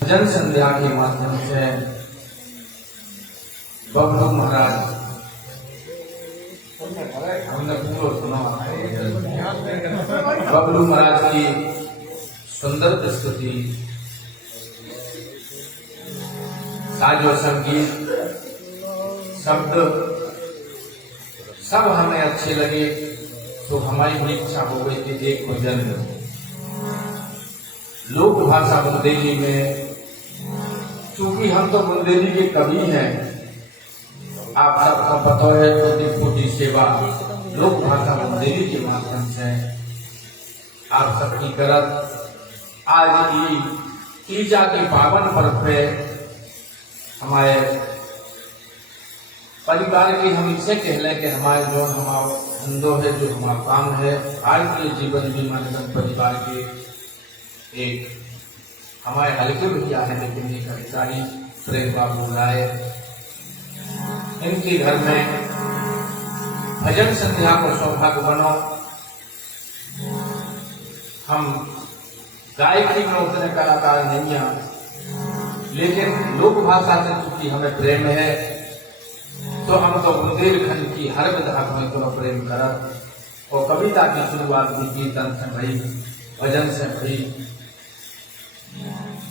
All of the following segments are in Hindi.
भजन संध्या के माध्यम से बबलू महाराज हमने पूरा सुना बबलू महाराज की सुंदर प्रस्तुति, साजो संगीत, शब्द सब हमें अच्छे लगे। तो हमारी बड़ी इच्छा हो गई कि एक भजन लोक भाषा बुंदेली में, चूंकि हम तो बुंदेली के कवि हैं, आप सबका पता है, कोटि कोटि सेवा लोक भाषा बुंदेली के माध्यम से आप सबकी करत आज की तीजा के पावन पर्व पे हमारे परिवार की हम इसे कह लें कि हमारे जो हमारा धंधो है, जो हमारा काम है, भारतीय जीवन बीमा निगम परिवार के एक हमारे हल्के भैया है, लेकिन एक अधिकारी प्रेम बाबू राय, इनके घर में भजन संध्या को सौभाग्य बनो। हम गायकी में उतने कलाकार नहीं हैं, लेकिन लोक भाषा से चूंकि हमें प्रेम है, तो हम तो बुंदेलखंड की हर विधा में तो प्रेम करत। और कविता की शुरुआत भी कीर्तन से भई, भजन से भई।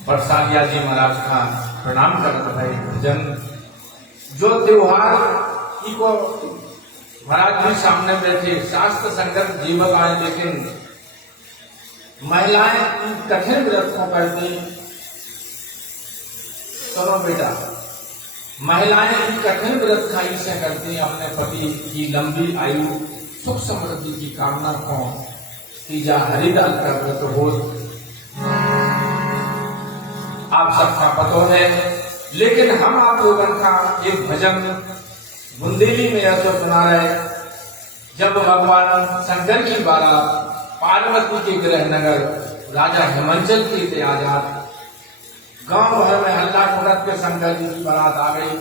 परसालिया जी महाराज का प्रणाम करत भाई। भजन जो त्योहार को महाराज जी सामने बैठे, शास्त्र संगत जीवक आए, लेकिन महिलाएं कठिन व्रत को करती। सुनो बेटा, महिलाएं कठिन व्रत का ऐसे करती, अपने पति की लंबी आयु सुख समृद्धि की कामना को तीजा हरिदास का व्रत हो, आप सबका पता है। लेकिन हम आप लोगों का एक भजन बुंदेली में ऐसा सुना रहे, जब भगवान शंकर की बारात पार्वती के गृह नगर राजा हिमांचल के थे आजाद, गांव भर में हल्ला फुलत के शंकर जी की बारात आ गई।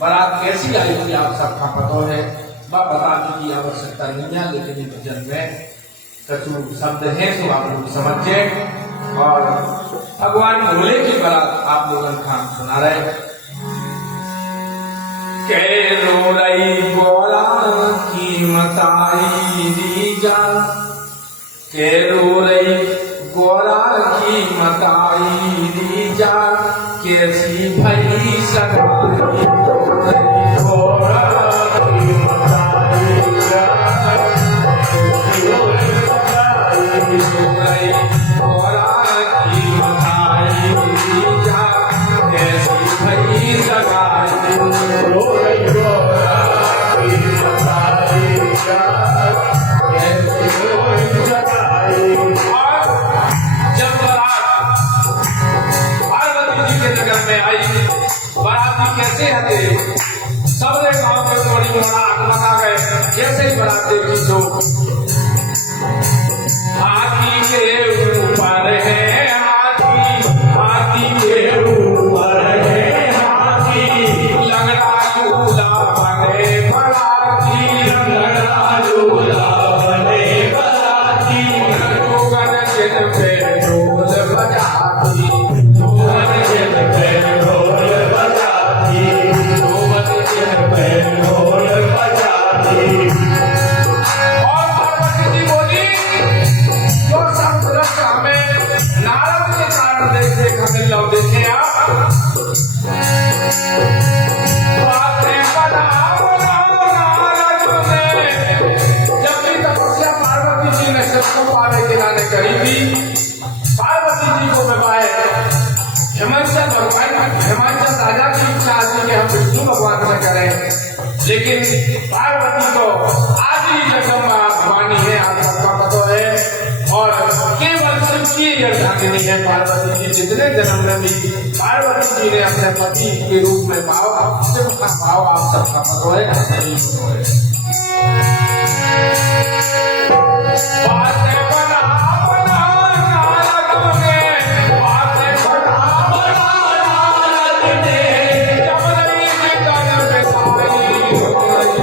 बारात कैसी आई थी आप सबका पता है, वह बताने की आवश्यकता नहीं है, लेकिन भजन में कछु शब्द हैं तो आप लोग समझे। और भगवान भोले की बारात आप लोगों का सुना रहे। कैरो रई बोला की मताई दीजा, कैरो रई गोरा की मताई दीजा, कैसी भई सगाई गोरा की मताई दीजा, गोरा की मताई दीजा, कैसी भई सगाई गोरा की मताई दीजा, कैसी भई सगाई। जब बारात पार्वती जी के नगर में आई, बाराती कैसे हते, सबरे गांव के थोड़ी मना गए। जैसे ही बारात देखी तो हाथी के ऊपर है हाथी, हाथी के ऊपर है हाथी, लंगड़ा झूला बने बराती, लंगड़ा झूला बने बराती, लोगन जिन पे ढोल बजाती, लोगन जिन पे ढोल बजाती, लोगन जिन पे ढोल बजाती। और पार्वती जी बोली, जो सब व्रत हमें नारद के कारण देखने लो, देखे आप बातें बनाओ नारद ने। जब भी तपस्या पार्वती जी ने सबको पाने के लाने करी थी, पार्वती जी को विवाह हिमांचल भगवान, हिमांचल राजा की इच्छा थी कि हम विष्णु भगवान से करें, लेकिन पार्वती तो आज ही जगदम्बा भवानी है, आप सबका पता है। और केवल शिव की अर्धांगिनी है पार्वती जी। जितने जन्म में भी पार्वती जी ने अपने पति के रूप में भाव, शिव का भाव आप सबका पता है। बातें बना बना नारद ने, बातें बना बना नारद ने, जब नहीं जिंदन में साई गोरा की मताई,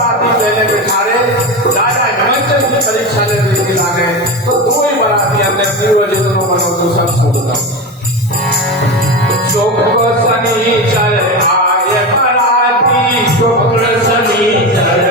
बराती पहले बिठारे राजा हिमाचल की परीक्षा लेने के लागे तो दो ही बराती हमने पूर्व जितनों बनो तो सब छोड़ता शुक्र शनिचर आए बराती शुक्र शनिचर